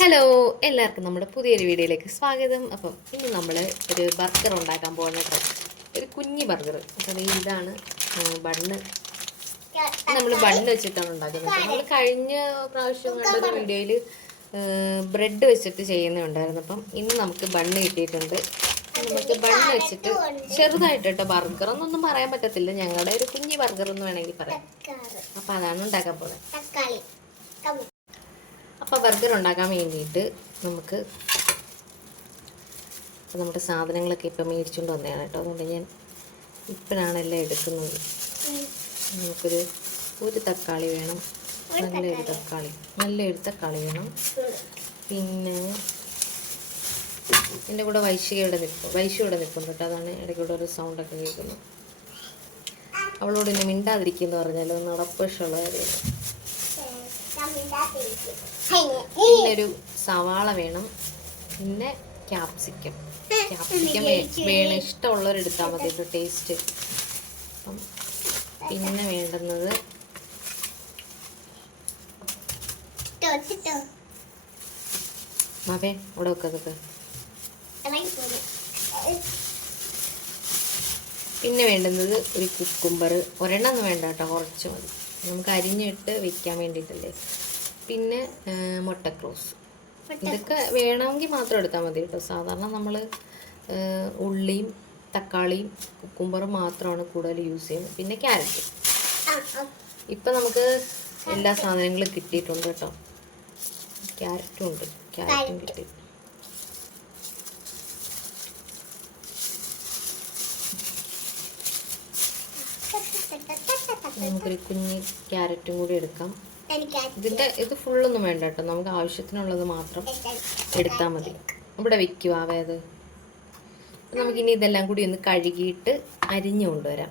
Hello, എല്ലാവർക്കും നമ്മുടെ പുതിയൊരു വീഡിയോയിലേക്ക് സ്വാഗതം. അപ്പം ഇന്ന് നമ്മൾ ഒരു ബർഗർ ഉണ്ടാക്കാൻ പോകുന്നത് ഒരു കുഞ്ഞി ബർഗർ. അപ്പം ഇതാണ് ബണ്ണ്. നമ്മൾ ബണ്ണ് വെച്ചിട്ടാണ് ഉണ്ടാക്കുന്നത്. നമ്മൾ കഴിഞ്ഞ പ്രാവശ്യം കണ്ടൊരു വീഡിയോയിൽ ബ്രെഡ് വെച്ചിട്ട് ചെയ്യുന്നുണ്ടായിരുന്നു. അപ്പം ഇന്ന് നമുക്ക് ബണ്ണ് കിട്ടിയിട്ടുണ്ട്. നമുക്ക് ബണ്ണ് വെച്ചിട്ട് ചെറുതായിട്ട് കേട്ടോ, ബർഗർ എന്നൊന്നും പറയാൻ പറ്റത്തില്ല, ഞങ്ങളുടെ ഒരു കുഞ്ഞി ബർഗർ എന്ന് വേണമെങ്കിൽ പറയാം. അപ്പം അതാണ് ഉണ്ടാക്കാൻ പോകുന്നത്. അപ്പോൾ ബർഗർ ഉണ്ടാക്കാൻ വേണ്ടിയിട്ട് നമുക്ക് നമ്മുടെ സാധനങ്ങളൊക്കെ ഇപ്പം മേടിച്ചുകൊണ്ട് വന്നതാണ് കേട്ടോ. അതുകൊണ്ട് ഞാൻ ഇപ്പോഴാണ് എല്ലാം എടുക്കുന്നത്. ഒരു തക്കാളി വേണം, നല്ലൊരു തക്കാളി വേണം. പിന്നെ എൻ്റെ കൂടെ വൈശു ഇവിടെ നിൽക്കുന്നു കേട്ടോ. അതാണ് ഇടയ്ക്കൂടെ ഒരു സൗണ്ടൊക്കെ കേൾക്കുന്നത്. അവളോട് ഇനി മിണ്ടാതിരിക്കുമെന്ന് പറഞ്ഞാലോ, നടപ്പുള്ള കാര്യമാണ്. പിന്നെ ഒരു സവാള വേണം, പിന്നെ ക്യാപ്സിക്കം വേണം. ഇഷ്ടമുള്ളവരെടുത്താൽ മതി ഒരു ടേസ്റ്റ്. അപ്പം പിന്നെ വേണ്ടുന്നത് മാവേ അവിടെ വെക്കതൊക്കെ. പിന്നെ വേണ്ടുന്നത് ഒരു കുക്കുംബർ. ഒരെണ്ണം വേണ്ട കേട്ടോ, കുറച്ച് മതി, നമുക്ക് അരിഞ്ഞിട്ട് വെക്കാൻ വേണ്ടിയിട്ടല്ലേ. പിന്നെ മുട്ടക്രോസ്. ഇതൊക്കെ വേണമെങ്കിൽ മാത്രം എടുത്താൽ മതി കേട്ടോ. സാധാരണ നമ്മൾ ഉള്ളിയും തക്കാളിയും കുക്കുംബറും മാത്രമാണ് കൂടുതൽ യൂസ് ചെയ്യുന്നത്. പിന്നെ ക്യാരറ്റ്. ഇപ്പം നമുക്ക് എല്ലാ സാധനങ്ങളും കിട്ടിയിട്ടുണ്ട് കേട്ടോ. ക്യാരറ്റും കിട്ടി. നമുക്കൊരു കുഞ്ഞ് ക്യാരറ്റും കൂടി എടുക്കാം. ഇത് ഫുള്ളൊന്നും വേണ്ട കേട്ടോ, നമുക്ക് ആവശ്യത്തിനുള്ളത് മാത്രം എടുത്താൽ മതി. ഇവിടെ വെക്കുക അത്. നമുക്കിനി ഇതെല്ലാം കൂടി ഒന്ന് കഴുകിയിട്ട് അരിഞ്ഞു കൊണ്ടുവരാം.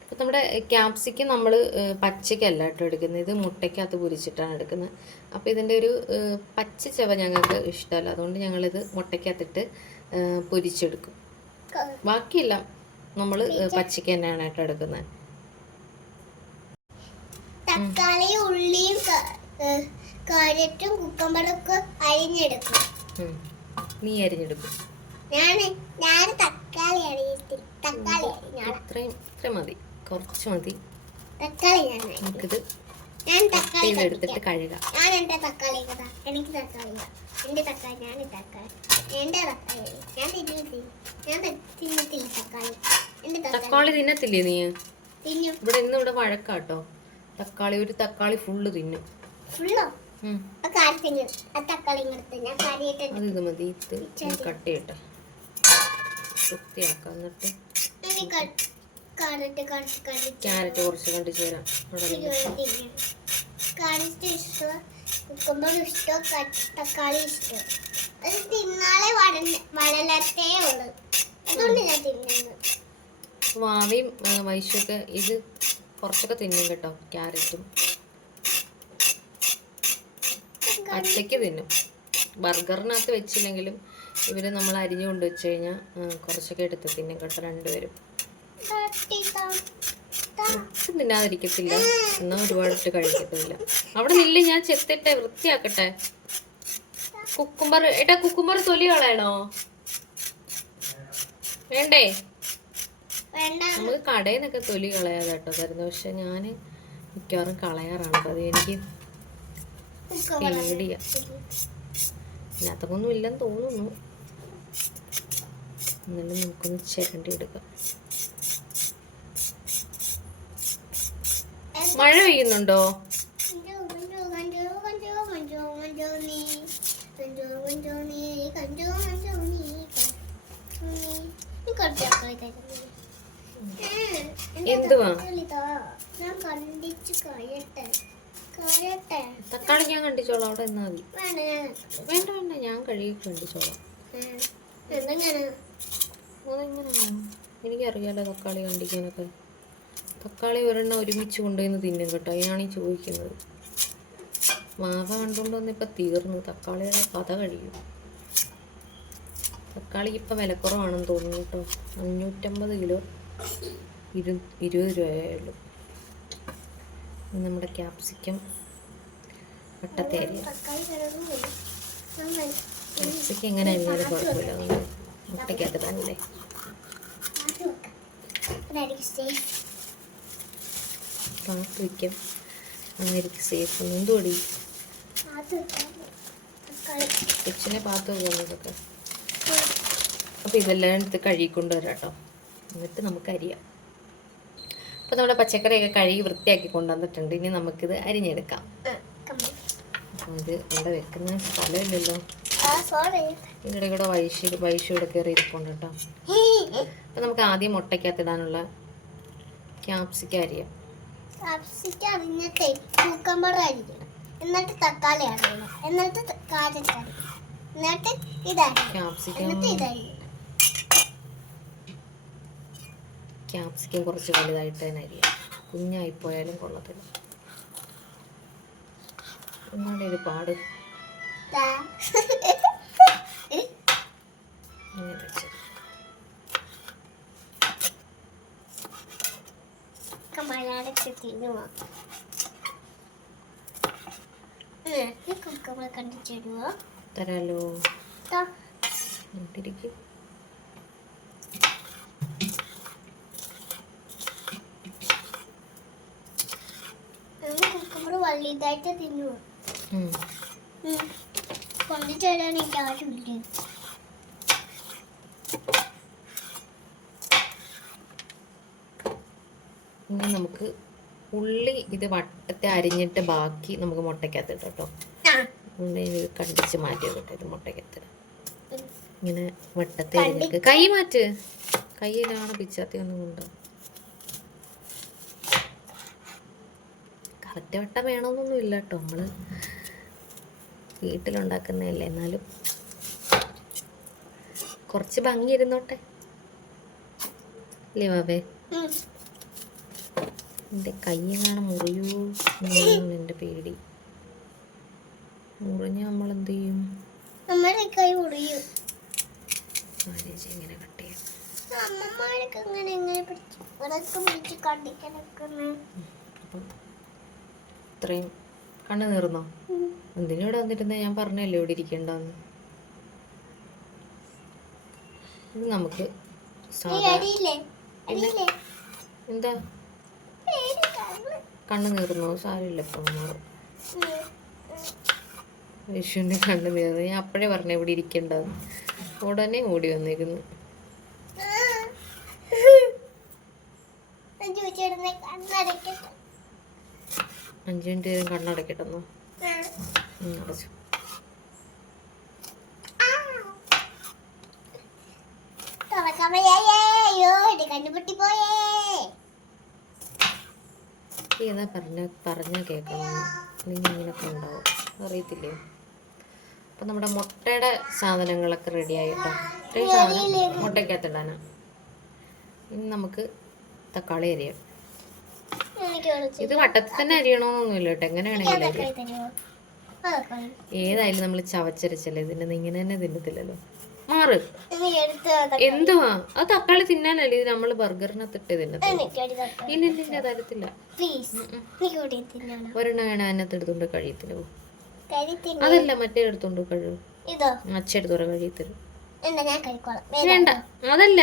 അപ്പം നമ്മുടെ ക്യാപ്സിക്കം നമ്മൾ പച്ചക്കല്ല കേട്ടോ എടുക്കുന്നത്, ഇത് മുട്ടയ്ക്കകത്ത് പൊരിച്ചിട്ടാണ് എടുക്കുന്നത്. അപ്പോൾ ഇതിൻ്റെ ഒരു പച്ച ചവ ഞങ്ങൾക്ക് ഇഷ്ടമല്ല, അതുകൊണ്ട് ഞങ്ങളിത് മുട്ടയ്ക്കകത്തിട്ട് പൊരിച്ചെടുക്കും. ബാക്കിയെല്ലാം നമ്മൾ പച്ചക്ക് തന്നെയാണ് കേട്ടോ എടുക്കുന്നത്. തക്കാളി, ഉള്ളിയും കാരറ്റും കുക്കുംബറും ഒക്കെ അരിഞ്ഞെടുക്കും. നീ അരിഞ്ഞെടുക്കും. ഞാൻ തക്കാളി അരിഞ്ഞിട്ടില്ല. ഇത്ര മതി, കുറച്ച് മതി. തക്കാളി നമുക്കിത് ഞാൻ തക്കാളി എടുത്തിട്ട് കഴുകാം. ഞാൻ എൻ്റെ തക്കാളി എനിക്ക് തക്കാളി എൻ്റെ തക്കാളി ഞാൻ തിന്നിട്ടില്ല തക്കാളി. തക്കാളി തിന്നത്തില്ലേ നീ? ഇവിടെ വഴക്കാട്ടോ. ഒരു തക്കാളി ഫുള്ള് തിന്നും. അത് മതി. ഇത് കട്ട് ചെയ്യട്ടെ, വൃത്തിയാക്കാം. എന്നിട്ട് ക്യാരറ്റ് കുറച്ച് കണ്ടു ചേരാം. തക്കാളി ഇഷ്ടം. അത് തിന്നാളെ വളരത്തേ ഉള്ളു, അതുകൊണ്ട് ഞാൻ തിന്നുന്നു. മാവിയും വൈശൊക്കെ ഇത് കുറച്ചൊക്കെ തിന്നും കേട്ടോ. ക്യാരറ്റും പച്ചയ്ക്ക് തിന്നും. ബർഗറിനകത്ത് വെച്ചില്ലെങ്കിലും ഇവർ നമ്മൾ അരിഞ്ഞു കൊണ്ട് വെച്ച് കഴിഞ്ഞാൽ കുറച്ചൊക്കെ എടുത്ത് തിന്നും കേട്ടോ. രണ്ടുപേരും തിന്നാതിരിക്കത്തില്ല, എന്നാൽ ഒരുപാടിട്ട് കഴിക്കത്തില്ല. അവിടെ നില്ല, ഞാൻ ചെത്തിട്ടെ വൃത്തിയാക്കട്ടെ. കുക്കുംബർ തൊലി കളയണോ? വേണ്ടേ? നമുക്ക് കടയിൽ നിന്നൊക്കെ തൊലി കളയാതെ കേട്ടോ തരുന്നത്. പക്ഷെ ഞാൻ മിക്കവാറും കളയാറാണ്. അപ്പം അത് എനിക്ക് പേടിയാ. ഇതിനകത്തൊന്നും ഇല്ലെന്ന് തോന്നുന്നു. എന്നാലും നമുക്കൊന്ന് ചിരണ്ടി എടുക്കാം. മഴ പെയ്യുന്നുണ്ടോ? എന്തുവാ തക്കാളി ഞാൻ കണ്ടിച്ചോളാം. അവിടെ എന്നാ മതി. വേണ്ട, ഞാൻ കഴുകി കണ്ടിച്ചോളാം. അതെങ്ങനെയാണ്? എനിക്കറിയാലോ തക്കാളി കണ്ടിക്കാനൊക്കെ. തക്കാളി ഒരെണ്ണം ഒരുമിച്ച് കൊണ്ടുവന്ന് തിന്നും കേട്ടോ. അതിനാണ് ഈ ചോദിക്കുന്നത്. മാവ കണ്ടുകൊണ്ട് വന്നിപ്പോൾ തീർന്നു. തക്കാളിയുടെ കഥ കഴിയും. തക്കാളിക്ക് ഇപ്പം വിലക്കുറവാണെന്ന് തോന്നുന്നു കേട്ടോ. 550 കിലോ 20 രൂപയേ ഉള്ളൂ. നമ്മുടെ ക്യാപ്സിക്കം വട്ടത്തെ അരിയാം. തക്കാളി കിടന്നു ക്യാപ്സിക്കം എങ്ങനെ അരിഞ്ഞാലും കുഴപ്പമില്ല, നമ്മൾ മുട്ടയ്ക്കകത്ത് ഇടാനല്ലേ. പാത്ത് വയ്ക്കാം, അന്നായിരിക്കും സേഫ്. എന്തുപടി കൊച്ചിനെ പാത്ത് പോകുന്നതൊക്കെ. അപ്പോൾ ഇതെല്ലാം എടുത്ത് കഴുകിക്കൊണ്ട് വരാം കേട്ടോ. എന്നിട്ട് നമുക്ക് അരിയാം. അപ്പോൾ നമ്മുടെ പച്ചക്കറിയൊക്കെ കഴുകി വൃത്തിയാക്കി കൊണ്ടുവന്നിട്ടുണ്ട്. ഇനി നമുക്കിത് അരിഞ്ഞെടുക്കാം. അപ്പോൾ ഇത് ഇവിടെ വെക്കുന്ന സ്ഥലമില്ലല്ലോ. ഇതിൻ്റെ കൂടെ വൈശു ഇവിടെ കയറി ഇരിപ്പുണ്ട് കേട്ടോ. അപ്പോൾ നമുക്ക് ആദ്യം മുട്ടയ്ക്കകത്തിടാനുള്ള ക്യാപ്സിക്കം അരിയാം. ക്യാപ്സിക്കം അരിഞ്ഞിട്ട് കുക്കുംബർ അരിയണം, എന്നിട്ട് തക്കാളി അരിയണം, എന്നിട്ട് കാരറ്റ് അരിയണം, എന്നിട്ട് ക്യാപ്സിക്കം കുറച്ച് വലുതായിട്ട് തന്നെ അരിയാം. കുഞ്ഞായിപ്പോയാലും കൊള്ളത്തില്ല. എന്നാണ് ഇത് പാട്. തരാലോ. ഇട്ടിരിക്കും. വലുതായിട്ട് തിന്നുക. കൊണ്ടിട്ടാണ് എനിക്ക് ആവശ്യമില്ല. ഇനി നമുക്ക് ഉള്ളി ഇത് വട്ടത്തെ അരിഞ്ഞിട്ട് ബാക്കി നമുക്ക് മുട്ടയ്ക്കകത്ത് ഇട്ടോ കേട്ടോ. ഉള്ളി ഇത് കണ്ടിച്ച് മാറ്റി വെക്കട്ടെ. ഇത് മുട്ടയ്ക്കകത്ത് ഇങ്ങനെ വട്ടത്തെ അരിഞ്ഞിട്ട് കൈ മാറ്റ്. കൈയിലാണ് പിച്ചാത്തി ഒന്നും കൊണ്ട്. കറക്റ്റ് വട്ടം വേണമെന്നൊന്നും ഇല്ല കേട്ടോ, നമ്മൾ വീട്ടിലുണ്ടാക്കുന്നതല്ലേ. എന്നാലും കുറച്ച് ഭംഗി ഇരുന്നോട്ടെ അല്ലേ ബാബേ. എൻ്റെ കയ്യെങ്ങാണ് മുറിയൂ എന്നാണ് എൻ്റെ പേടി. മുറിഞ്ഞ് നമ്മൾ എന്ത് ചെയ്യും? നമ്മുടെ കൈ മുറിയും. ഇങ്ങനെ കട്ട് ചെയ്യാം. അമ്മമാരൊക്കെ ഇങ്ങനെ എങ്ങനെ പിടിച്ച് കണ്ടിക്കണൊക്കെ. അപ്പം ഇത്രയും കണ്ണ് നീർന്നോ? എന്തിനും ഇവിടെ വന്നിരുന്ന ഞാൻ പറഞ്ഞല്ലേ ഇവിടെ ഇരിക്കണ്ടെന്ന്. ഇത് നമുക്ക് എന്താ കണ്ണ് നീർന്നോ? സാരമില്ല, ഇപ്പം മാറും. വിഷുവിൻ്റെ കണ്ണ് നീർന്നു. ഞാൻ അപ്പോഴേ പറഞ്ഞ ഇവിടെ ഇരിക്കണ്ടെന്ന്. ഉടനെ ഓടി വന്നിരുന്നു. 5 മിനിറ്റ് നേരം കണ്ണടക്കട്ടെന്നോ? അടച്ചു. ഏതാ പറഞ്ഞാൽ കേൾക്കണം, അല്ലെങ്കിൽ ഇങ്ങനെയൊക്കെ ഉണ്ടാവും, അറിയത്തില്ലേ. അപ്പം നമ്മുടെ മുട്ടയുടെ സാധനങ്ങളൊക്കെ റെഡി ആയിട്ടോ. ഇത്രയും സാധനം മുട്ടയ്ക്കകത്തിടാനാണ്. ഇനി നമുക്ക് തക്കാളി അരിയാം. ഇത് വട്ടത്തിൽ തന്നെ അരിയണമെന്നൊന്നുമില്ല കേട്ടോ, എങ്ങനെ വേണമെങ്കിലും അരിയാം. ഏതായാലും നമ്മൾ ചവച്ചരച്ചല്ലേ ഇതിൻ്റെ, ഇങ്ങനെ തന്നെ തിന്നത്തില്ലല്ലോ. മാറ്. എന്തുവാ അത്? തക്കാളി തിന്നാനല്ലേ ഇത് നമ്മൾ ബർഗറിനകത്തിട്ട് തിന്നത്തില്ല. ഇല്ല തരത്തില്ല. ഒരെണ്ണം വേണം അതിനകത്ത് എടുത്തോണ്ട് കഴിയത്തില്ല. അതല്ല മറ്റേ എടുത്തോണ്ട് കഴിയും. അച്ചെടുത്തോടെ കഴിയത്തരും. വേണ്ട, അതല്ല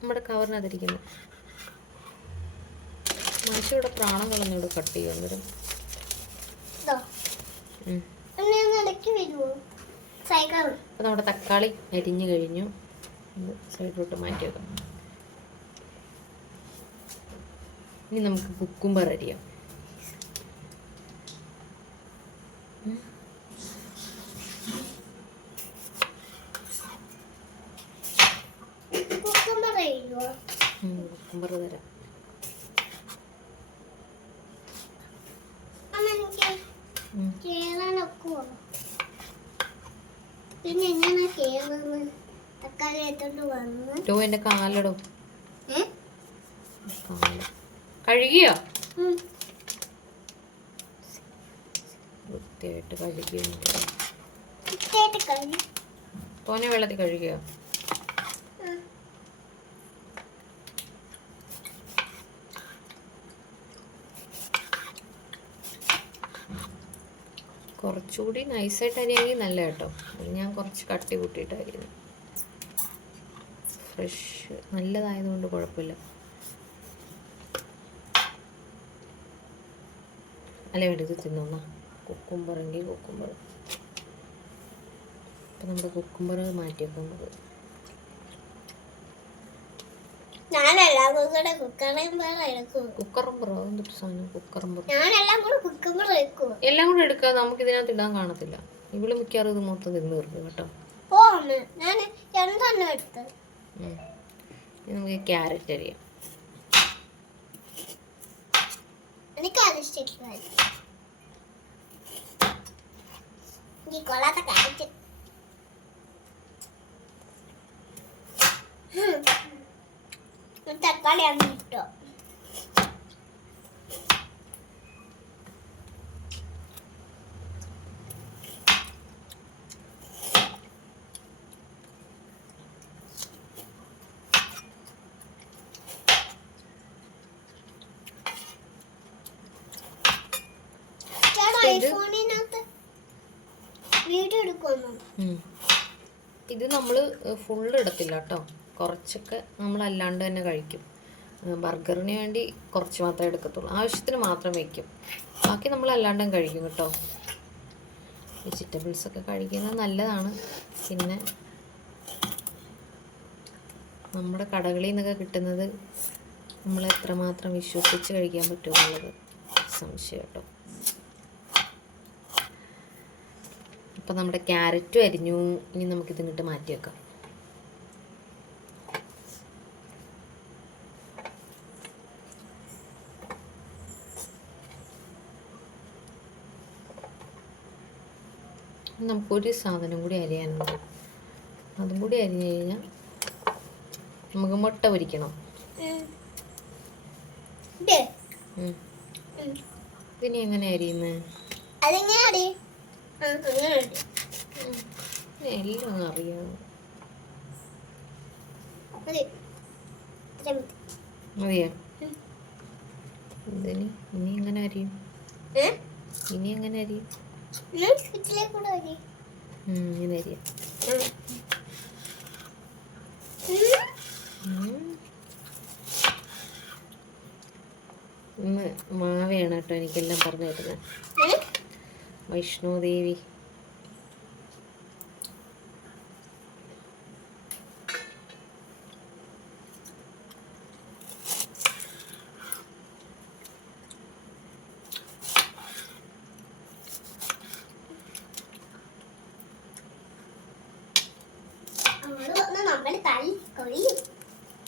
നമ്മുടെ കവറിനകത്തിരിക്കുന്നത്. മനുഷ്യയുടെ പ്രാണം കളഞ്ഞോട് കട്ട് ചെയ്യും. അന്നേരം അപ്പോൾ നമ്മുടെ തക്കാളി അരിഞ്ഞു കഴിഞ്ഞു. സൈഡിലോട്ട് മാറ്റി വെക്കാം. ഇനി നമുക്ക് കുക്കുംബർ അരിയാം. കുക്കുംബർ തരാം. പിന്നെ എങ്ങനെ കേറുന്നത്? തക്കാളി എടുത്തോണ്ട് വന്ന് എന്റെ കാലിടോ. കഴുകിയോ? വൃത്തിയായിട്ട് കഴുകിയോ? തോനെ വെള്ളത്തിൽ കഴുകിയോ? കുറച്ചുകൂടി നൈസായിട്ട് അരിയെങ്കിൽ നല്ല കേട്ടോ. ഞാൻ കുറച്ച് കട്ടി കൂട്ടിയിട്ടായിരുന്നു. ഫ്രഷ് നല്ലതായതുകൊണ്ട് കുഴപ്പമില്ല. അല്ലേ വേണ്ടത് തിന്നോന്നാ. കുക്കുംബറെങ്കിൽ കുക്കുംബർ. അപ്പം നമ്മുടെ കുക്കുംബർ മാറ്റി വെക്കുന്നത്. ഞാനെല്ലാം കൂടെ കുക്കറുമ്പറ എടുക്കും. കുക്കറുമ്പറോ എന്തൊരു സാധനം? കുക്കറുമ്പർ ഞാനെല്ലാം കൂടെ കുക്കറുമ്പറ എടുക്കും. എല്ലാം കൂടെ എടുക്കുക. നമുക്ക് ഇതിനകത്ത് ഇടാൻ കാണത്തില്ല. ഇവിടെ മിക്കവാറും ഇത് മൊത്തം തിന്ന് തീർക്കും കേട്ടോ. ഓ അമ്മ ഞാൻ രണ്ടെണ്ണം എടുത്ത്. നമുക്ക് ക്യാരറ്റ് അരിയാം. എനിക്ക് അത് ഇഷ്ടമായി. ഈ കൊള്ളാത്ത ക്യാരറ്റ്. തക്കാളി അങ്ങ് ഇട്ടോ. ഐഫോണിനകത്ത് വീഡിയോ എടുക്കുന്നു. ഇത് നമ്മൾ ഫുള്ള് ഇടത്തില്ല കേട്ടോ. കുറച്ചൊക്കെ നമ്മൾ അല്ലാണ്ട് തന്നെ കഴിക്കും. ബർഗറിന് വേണ്ടി കുറച്ച് മാത്രമേ എടുക്കത്തുള്ളൂ. ആവശ്യത്തിന് മാത്രം വയ്ക്കും. ബാക്കി നമ്മൾ അല്ലാണ്ടും കഴിക്കും കേട്ടോ. വെജിറ്റബിൾസൊക്കെ കഴിക്കുന്നത് നല്ലതാണ്. പിന്നെ നമ്മുടെ കടകളിൽ നിന്നൊക്കെ കിട്ടുന്നത് നമ്മൾ എത്രമാത്രം വിശ്വസിച്ച് കഴിക്കാൻ പറ്റുമെന്നുള്ളത് സംശയം കേട്ടോ. അപ്പം നമ്മുടെ ക്യാരറ്റും അരിഞ്ഞു. ഇനി നമുക്കിത് ഇങ്ങോട്ട് മാറ്റി വെക്കാം. നമുക്കൊരു സാധനം കൂടി അരിയാനുണ്ട്. അതും കൂടി അരിഞ്ഞു കഴിഞ്ഞാൽ നമുക്ക് മുട്ട പൊരിക്കണം. ഇതിനി എങ്ങനെ അരിയുന്നത്? എല്ലാം അറിയാം. മതിയോ? ഇതിന് ഇനി എങ്ങനെ അരിയും? ഇനി എങ്ങനെ അരിയും? ഇങ്ങനെ അരിയാം. ഇന്ന് മാവയാണ് കേട്ടോ എനിക്കെല്ലാം പറഞ്ഞു തരുന്നത്. വൈഷ്ണോദേവി.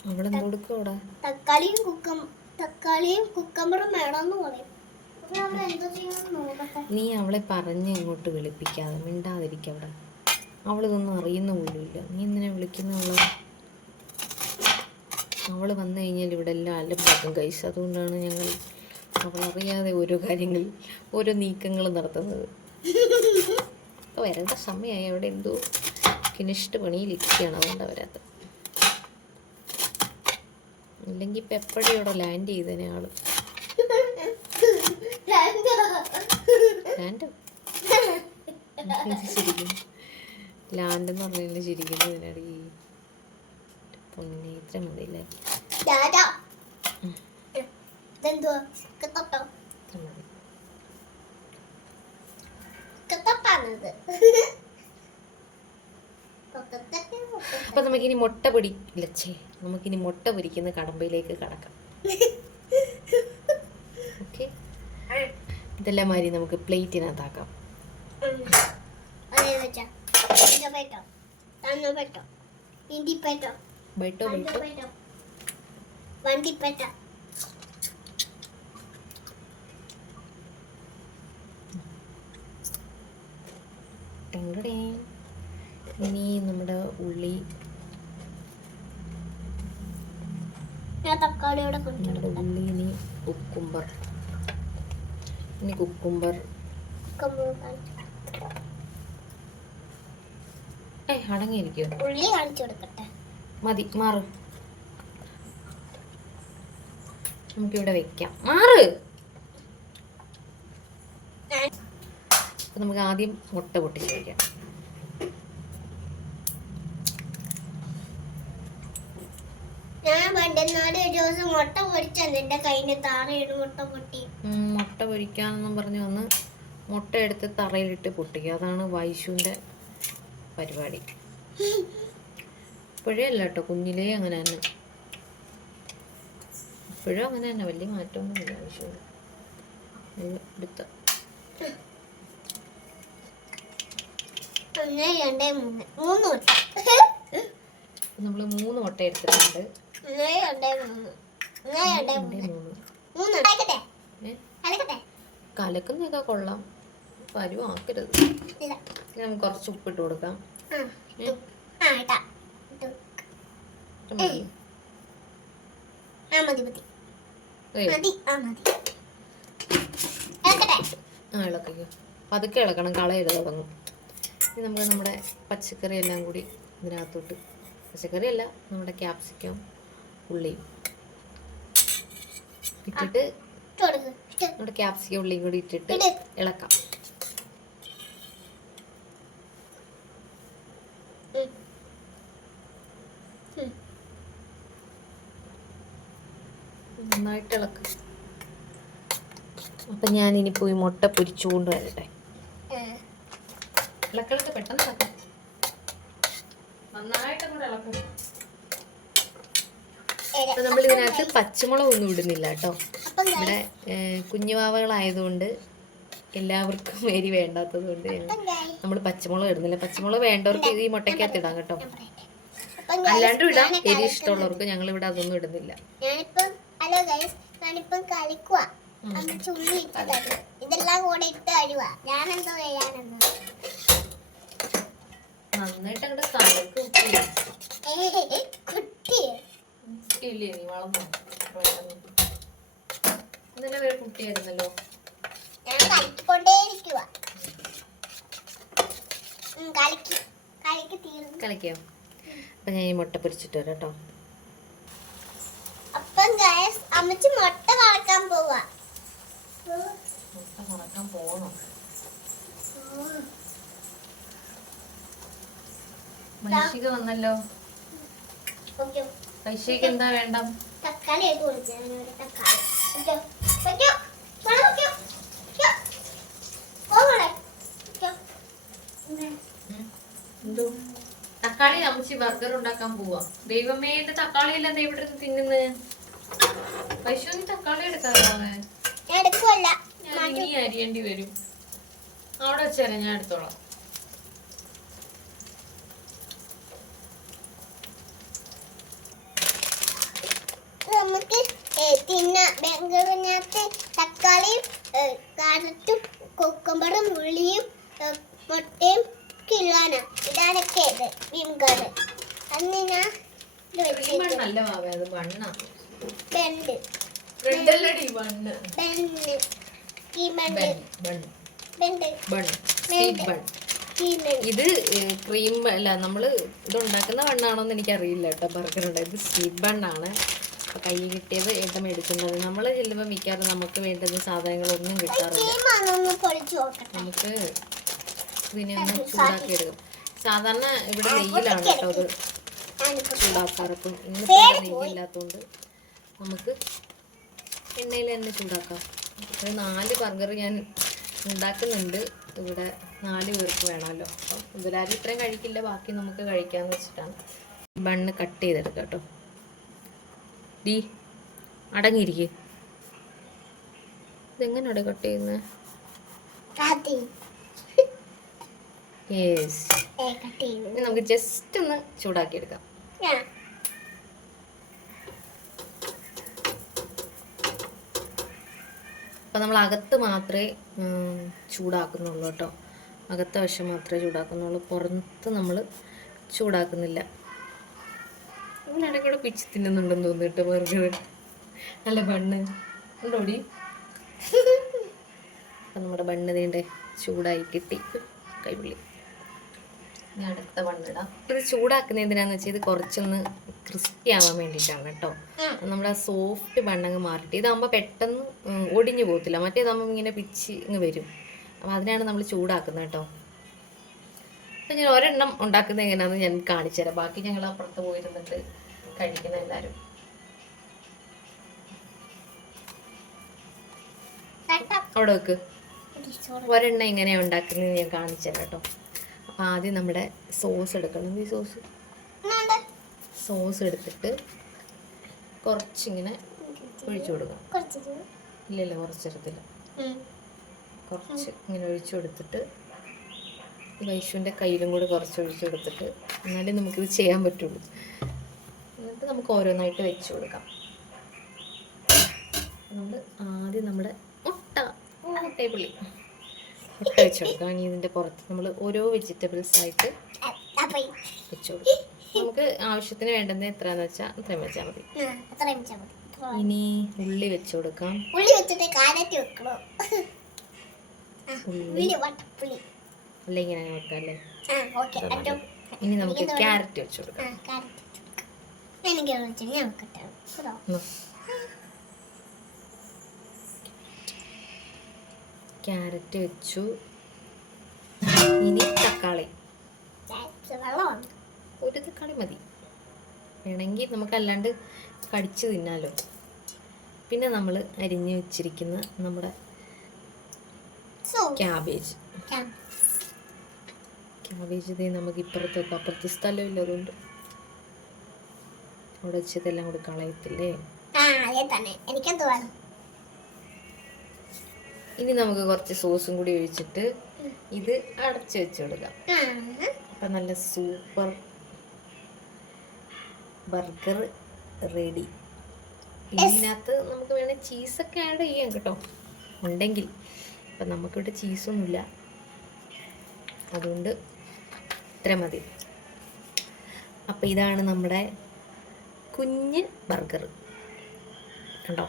അവിടെ കൊടുക്കും. അവിടെ തക്കാളിയും കുക്കമ്പറും വേണമെന്ന് പറയും. നീ അവളെ പറഞ്ഞ് ഇങ്ങോട്ട് വിളിപ്പിക്കാതെ മിണ്ടാതിരിക്കുക. അവിടെ അവളിതൊന്നും അറിയുന്ന പോലുമില്ല. നീ എന്തിനാ വിളിക്കുന്ന അവളെ? അവൾ വന്നു കഴിഞ്ഞാൽ ഇവിടെ എല്ലാം അലമ്പാക്കും കൈസ്. അതുകൊണ്ടാണ് ഞങ്ങൾ അവളറിയാതെ ഓരോ കാര്യങ്ങൾ ഓരോ നീക്കങ്ങൾ നടത്തുന്നത്. അപ്പോൾ വരേണ്ട സമയമായി. അവിടെ എന്തോ ഫിനിഷ്ഡ് പണിയിലിരിക്കുകയാണ്. അതുകൊണ്ട് വരാത്തത്. ഇല്ലെങ്കിൽ ഇപ്പം എപ്പോഴും ഇവിടെ ലാൻഡ് ചെയ്തേനെ ആള്. ലാൻഡ് എന്ന് പറഞ്ഞാൽ ചിരിക്കുന്നതിനടി പൊന്നിനെ ഇത്ര മതിയില്ലേ? അപ്പൊ നമുക്കിനി മുട്ട പൊടിച്ചേ നമുക്കിനി മുട്ട പൊരിക്കുന്ന കടമ്പയിലേക്ക് കടക്കാം. ഓക്കെ, ഇതെല്ലാം മാതിരി നമുക്ക് പ്ലേറ്റിനകത്താക്കാം. ബൈട്ടോ ഇനി നമ്മുടെ ഉള്ളി ഉള്ളി ഇനി കുക്കുംബർ അടങ്ങിയിരിക്കും. ഉള്ളി കാണിച്ചു കൊടുക്കട്ടെ. മതി, മാറ്. നമുക്കിവിടെ വെക്കാം. മാറ്. അപ്പം നമുക്ക് ആദ്യം മുട്ട പൊട്ടിച്ച് വയ്ക്കാം. ഞാൻ പണ്ടെന്നാട് ഒരു ദിവസം മുട്ട പൊരിച്ചത് എന്റെ കയ്യിന് താറയുടെ മുട്ട പൊട്ടി. മുട്ട പൊരിക്കാമെന്നും പറഞ്ഞ് വന്ന് മുട്ട എടുത്ത് തറയിലിട്ട് പൊട്ടിക്കുക. അതാണ് വൈശുവിൻ്റെ പരിപാടി. ഇപ്പോഴേ അല്ല കേട്ടോ, കുഞ്ഞിലേ അങ്ങനെ തന്നെ. ഇപ്പോഴും അങ്ങനെ തന്നെ, വലിയ മാറ്റമൊന്നുമില്ല വൈശുവിന്. എടുത്ത 1 2 3 മുട്ട. നമ്മൾ 3 മുട്ട എടുത്തിട്ടുണ്ട്. 1 2 3 കലക്കുന്നൊക്കെ കൊള്ളാം, പരുവാക്കരുത്. നമുക്ക് കുറച്ച് ഉപ്പിട്ട് കൊടുക്കാം. ഇളക്കിക്കോ, പതുക്കെ ഇളക്കണം, കളയരുത് തുടങ്ങും. ഇനി നമ്മൾ നമ്മുടെ പച്ചക്കറി എല്ലാം കൂടി ഇതിനകത്തോട്ട്, പച്ചക്കറി അല്ല, നമ്മുടെ ക്യാപ്സിക്കം ഉള്ളിയും ഇട്ടിട്ട്, നമ്മുടെ ക്യാപ്സിക്കം ഉള്ളിയും കൂടി ഇട്ടിട്ട് ഇളക്കാം. നന്നായിട്ട് ഇളക്കുക. അപ്പം ഞാൻ ഇനി പോയി മുട്ട പൊരിച്ചുകൊണ്ട് വരട്ടെ. ഇളക്കളൊക്കെ പെട്ടെന്ന് ഇളക്കാം, നന്നായിട്ട് കൂടെ ഇളക്കും. അപ്പം നമ്മൾ ഇതിനകത്ത് പച്ചമുളക് ഒന്നും ഇടുന്നില്ല കേട്ടോ. ഇവിടെ കുഞ്ഞുവാവകളായതുകൊണ്ട് എല്ലാവർക്കും എരി വേണ്ടാത്തത് കൊണ്ട് നമ്മൾ പച്ചമുളക് ഇടുന്നില്ല. പച്ചമുളക് വേണ്ടവർക്ക് ഈ മുട്ടയ്ക്കകത്ത് ഇടാം കേട്ടോ, അല്ലാണ്ടും ഇടാം. എരി ഇഷ്ടമുള്ളവർക്ക് ഞങ്ങൾ ഇവിടെ അതൊന്നും ഇടുന്നില്ല. ഇതെല്ലാം കൂടെ ഇട്ട് അഴുവ. ഞാനെന്തോ ചെയ്യാനെന്ന് നന്നായിട്ട് അങ്ങോട്ട് കലക്ക് കുട്ടിയില്ലേ, നീ വളർന്നോ? ഇന്നലെ വരെ കുട്ടിയായിരുന്നല്ലോ. ഞാൻ കളിക്കൊണ്ടേയിരിക്കുക. കളിക്കോ? അപ്പൊ ഞാൻ ഈ മുട്ട പൊരിച്ചിട്ട് വരാം കേട്ടോ. അപ്പം ഗൈസ്, അമ്മച്ചി മുട്ട വറക്കാൻ പോവാ. മുട്ട വറക്കാൻ പോകണം. മനുഷ്യക്ക് വന്നല്ലോ. പൈസക്ക് എന്താ വേണ്ട? തക്കാളി ആയിട്ട് എന്തോ തക്കാളി അമ്മച്ചി ബർഗർ ഉണ്ടാക്കാൻ പോവാ. ദൈവമേ, എന്റെ തക്കാളി എല്ലാം ഇവിടെ തിന്നുന്നത്. പൈസ നീ തക്കാളി എടുക്കാതെ ഞാൻ ഇനി അരിയേണ്ടി വരും. അവിടെ വെച്ചാലേ ഞാൻ എടുത്തോളാം. നമുക്ക് ബർഗറിനകത്ത് തക്കാളിയും കാരറ്റും കുക്കുംബറും ഉള്ളിയും മുട്ടയും കിലോന ഇതാണൊക്കെ ബീംഗർ. അന്ന് ഞാൻ നല്ല മാവേ, അത് ബണ്ണാ. ബെണ്ട് ബ്രെഡല്ലടി ബണ്ണ്. ബെണ്ട് ഈ ബെണ്ട് ബെണ്ട് ബണ്ണ്, സ്വീറ്റ് ബൺ. ഇത് ക്രീം അല്ല, നമ്മൾ ഇത് ഉണ്ടാക്കുന്ന ബണ്ണാണോന്ന് എനിക്കറിയില്ല കേട്ടോ. ബർഗർ ഉണ്ട്, ഇത് സ്വീറ്റ് ബണ്ണാണ്. അപ്പോൾ കൈ കിട്ടിയത് ഏട്ടം മേടിക്കുന്നത്. നമ്മൾ ചെല്ലുമ്പോൾ മിക്കാറും നമുക്ക് വേണ്ടുന്ന സാധനങ്ങളൊന്നും കിട്ടാറില്ല. നമുക്ക് ഇതിനെ ഒന്ന് ചൂടാക്കി എടുക്കും. സാധാരണ ഇവിടെ നെയ്യിലാണ് കേട്ടോ അത് ചൂടാക്കാറ്. അപ്പം ഇന്നിപ്പോൾ നെയ്യില്ലാത്തതുകൊണ്ട് നമുക്ക് എണ്ണയിൽ തന്നെ ചൂടാക്കാം. ഒരു 4 ബർഗർ ഞാൻ ഉണ്ടാക്കുന്നുണ്ട്. ഇവിടെ 4 പേർക്ക് വേണമല്ലോ. അപ്പം ഇവരാരും ഇത്രയും കഴിക്കില്ല, ബാക്കി നമുക്ക് കഴിക്കാമെന്ന് വെച്ചിട്ടാണ്. ബണ്ണ് കട്ട് ചെയ്തെടുക്കാം കേട്ടോ. ഡീ അടങ്ങിയിരിക്കേ, ഇതെങ്ങനെയാണ് കട്ട് ചെയ്യുന്നത്? യെസ്, നമുക്ക് ജസ്റ്റ് ഒന്ന് ചൂടാക്കി എടുക്കാം. അപ്പം നമ്മൾ അകത്ത് മാത്രമേ ചൂടാക്കുന്നുള്ളൂ കേട്ടോ. അകത്തെ വശം മാത്രമേ ചൂടാക്കുന്നുള്ളൂ, പുറത്ത് നമ്മൾ ചൂടാക്കുന്നില്ല. ഇടയ്ക്കൂടെ പിച്ച് തിന്നുന്നുണ്ടെന്ന് തോന്നിട്ട് ബർഗർ. നല്ല ബണ്ണ് ഉണ്ടോടി? അപ്പം നമ്മുടെ ബണ്ണ് തീണ്ടേ ചൂടായി കിട്ടി. കൈപുള്ളി. ഇനി അടുത്ത ബണ്ണിടാം. ഇത് ചൂടാക്കുന്ന എന്തിനാന്ന് വെച്ചാൽ ഇത് കുറച്ചൊന്ന് ക്രിസ്പി ആവാൻ വേണ്ടിയിട്ടാണ് കേട്ടോ. നമ്മുടെ സോഫ്റ്റ് ബണ്ണങ്ങ് മാറിയിട്ട് ഇതാകുമ്പോൾ പെട്ടെന്ന് ഒടിഞ്ഞു പോകത്തില്ല. മറ്റേതാകുമ്പോൾ ഇങ്ങനെ പിച്ച് ഇങ്ങ് വരും. അപ്പോൾ അതിനാണ് നമ്മൾ ചൂടാക്കുന്നത് കേട്ടോ. അപ്പം ഞാൻ ഒരെണ്ണം ഉണ്ടാക്കുന്നത് എങ്ങനെയാണെന്ന് ഞാൻ കാണിച്ചു തരാം. ബാക്കി ഞങ്ങൾ അപ്പുറത്ത് പോയിരുന്നിട്ട് കഴിക്കുന്ന എല്ലാവരും. അവിടെ വെക്ക്. ഒരെണ്ണം എങ്ങനെയാണ് ഉണ്ടാക്കുന്നത് ഞാൻ കാണിച്ചു തരാം കേട്ടോ. അപ്പം ആദ്യം നമ്മുടെ സോസ് എടുക്കണം. ഈ സോസ് എടുത്തിട്ട് കുറച്ചിങ്ങനെ ഒഴിച്ചു കൊടുക്കണം. ഇല്ലല്ല, കുറച്ചെടുത്തില്ല, കുറച്ച് ഇങ്ങനെ ഒഴിച്ചു കൊടുത്തിട്ട് വൈശുവിൻ്റെ കയ്യിലും കൂടി കുറച്ച് ഒഴിച്ചു കൊടുത്തിട്ട് എന്നാലേ നമുക്കിത് ചെയ്യാൻ പറ്റുള്ളൂ. എന്നിട്ട് നമുക്ക് ഓരോന്നായിട്ട് വെച്ച് കൊടുക്കാം. നമ്മൾ ആദ്യം നമ്മുടെ മുട്ടപ്പുള്ളി മുട്ട വെച്ച് കൊടുക്കാം. ഇനി ഇതിൻ്റെ പുറത്ത് നമ്മൾ ഓരോ വെജിറ്റബിൾസ് ആയിട്ട് വെച്ച് കൊടുക്കാം. നമുക്ക് ആവശ്യത്തിന് വേണ്ടുന്നത് എത്രയാണെന്ന് വെച്ചാൽ അത്രയും വെച്ചാൽ മതി. ഇനി ഉള്ളി വെച്ച് കൊടുക്കാം. ഉള്ളി വെച്ചിട്ട് കാരറ്റ് വെക്കണോ? ഉള്ളി ഇങ്ങനെ വെക്കാം അല്ലേ? ഇനി നമുക്ക് ക്യാരറ്റ് വെച്ച് കൊടുക്കാം. ക്യാരറ്റ് വെച്ചു. ഇനി തക്കാളി, ഒരു തക്കാളി മതി. വേണമെങ്കിൽ നമുക്ക് അല്ലാണ്ട് കടിച്ച് തിന്നാലോ. പിന്നെ നമ്മൾ അരിഞ്ഞു വെച്ചിരിക്കുന്ന നമ്മുടെ ക്യാബേജ് ഇതേ നമുക്ക് ഇപ്പുറത്ത് വെക്കാം. അപ്പുറത്ത് സ്ഥലമില്ല, അതുകൊണ്ട് അവിടെ വെച്ചതെല്ലാം കൂടി കളയത്തില്ലേ. ഇനി നമുക്ക് കുറച്ച് സോസും കൂടി ഒഴിച്ചിട്ട് ഇത് അടച്ചു വെച്ച് കൊടുക്കാം. അപ്പം നല്ല സൂപ്പർ ബർഗർ റെഡി. ഇതിനകത്ത് നമുക്ക് വേണമെങ്കിൽ ചീസൊക്കെ ആഡ് ചെയ്യാം കേട്ടോ, ഉണ്ടെങ്കിൽ. അപ്പം നമുക്കിവിടെ ചീസൊന്നുമില്ല, അതുകൊണ്ട് ഇത്ര മതി. അപ്പം ഇതാണ് നമ്മുടെ കുഞ്ഞ് ബർഗർ കണ്ടോ.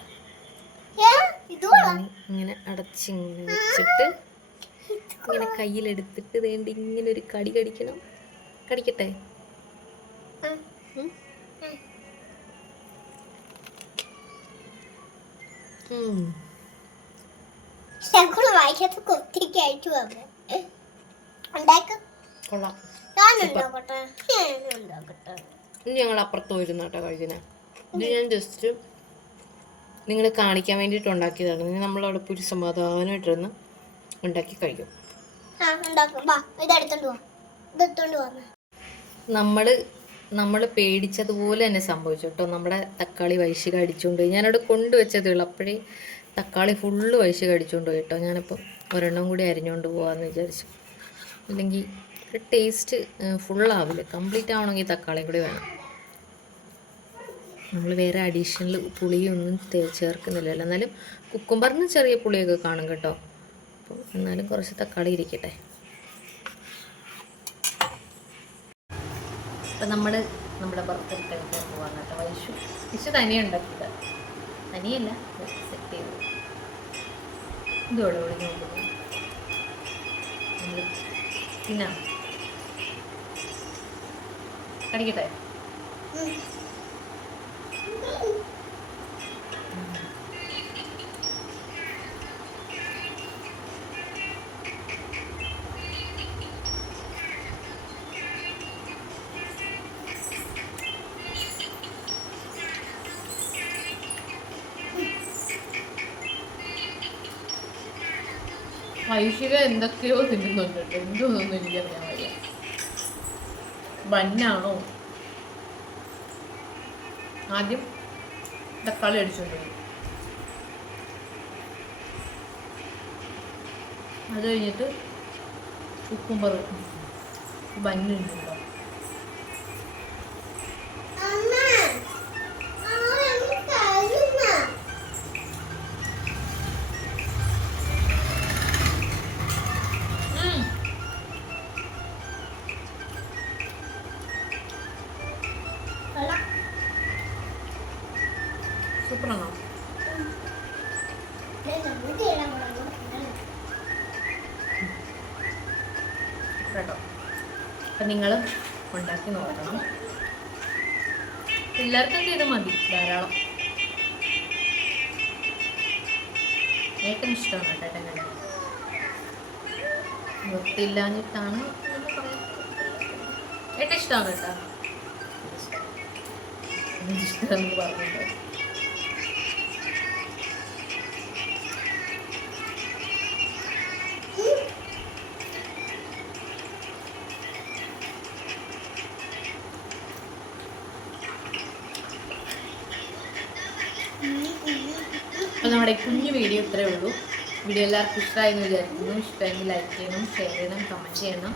ഇങ്ങനെ അടച്ചിങ്ങനെ വെച്ചിട്ട് ഇങ്ങനെ കയ്യിലെടുത്തിട്ട് വേണ്ട ഇങ്ങനെ ഒരു കടി കടിക്കണം. കടിക്കട്ടെ? കൊള്ളാം. ഇനി ഞങ്ങൾ അപ്പുറത്ത് പോയിരുന്നു കേട്ടോ കഴിക്കുന്നത്. ഇത് ഞാൻ ജസ്റ്റ് നിങ്ങളെ കാണിക്കാൻ വേണ്ടിയിട്ട് ഉണ്ടാക്കിയതാണ്. ഇനി നമ്മളവിടെ പോയി സമാധാനമായിട്ടിരുന്ന് ഉണ്ടാക്കി കഴിക്കും. നമ്മൾ പേടിച്ചതുപോലെ തന്നെ സംഭവിച്ചു കേട്ടോ. നമ്മുടെ തക്കാളി വൈശ് കടിച്ചുകൊണ്ട് പോയി. ഞാനവിടെ കൊണ്ടുവച്ചതേ ഉള്ളൂ, അപ്പോഴേ തക്കാളി ഫുള്ള് വൈശ് കടിച്ചുകൊണ്ട് പോയി കേട്ടോ. ഞാനിപ്പോൾ ഒരെണ്ണം കൂടി അരിഞ്ഞുകൊണ്ട് പോകാമെന്ന് വിചാരിച്ചു. അല്ലെങ്കിൽ ടേസ്റ്റ് ഫുള്ളാവില്ല. കംപ്ലീറ്റ് ആവണമെങ്കിൽ തക്കാളിയും കൂടി വേണം. നമ്മൾ വേറെ അഡീഷണൽ പുളിയൊന്നും ചേർക്കുന്നില്ലല്ലോ. എന്നാലും കുക്കുംബറിന് ചെറിയ പുളിയൊക്കെ കാണും കേട്ടോ. അപ്പോൾ എന്നാലും കുറച്ച് തക്കാളി ഇരിക്കട്ടെ. അപ്പം നമ്മുടെ ബർഗർ കഴിക്കാൻ പോകാൻ കേട്ടോ. വിഷു തനിയെ ഉണ്ടാക്കിയത്, തനിയല്ല സെറ്റ് ചെയ്തു. ഇതോടെ ഒളിഞ്ഞു നോക്കുന്നു. പിന്നെ കടിക്കട്ടെ? ഐശ്വര്യ എന്തൊക്കെയോ തിന്നുന്നുണ്ട്. എന്തോന്നൊന്നും എനിക്കറിയാൻ വയ്യ. ബന്നാണോ? ആദ്യം തക്കാളി അടിച്ചുകൊണ്ട് പോയി, അത് കഴിഞ്ഞിട്ട് കുക്കുംബർ ബന്നുണ്ടോ. സൂപ്പറാണോ? കേട്ടോ. അപ്പം നിങ്ങൾ ഉണ്ടാക്കി നോക്കണം. എല്ലാവർക്കും ഇത് മതി, ധാരാളം. ഏറ്റവും ഇഷ്ടമാണ് കേട്ടോ. വൃത്തിയില്ലാഞ്ഞിട്ടാണ് ഏട്ടാ ഇഷ്ടമാണ് കേട്ടോ ഇഷ്ടമെന്ന് പറഞ്ഞിട്ടുണ്ട്. അപ്പോൾ നമ്മുടെ കുഞ്ഞു വീഡിയോ ഇത്രയേ ഉള്ളൂ. വീഡിയോ എല്ലാവർക്കും ഇഷ്ടമായെന്ന് വിചാരിക്കുന്നു. ഇഷ്ടമെങ്കിൽ ലൈക്ക് ചെയ്യണം, ഷെയർ ചെയ്യണം, കമൻറ്റ് ചെയ്യണം,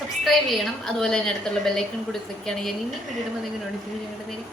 സബ്സ്ക്രൈബ് ചെയ്യണം. അതുപോലെ തന്നെ അടുത്തുള്ള ബെല്ലൈക്കൺ കൂടി ക്ലിക്ക് ചെയ്യണമെങ്കിൽ ഇനി വീഡിയോ നോട്ടിഫിക്കേഷൻ കിട്ടുന്നതായിരിക്കും.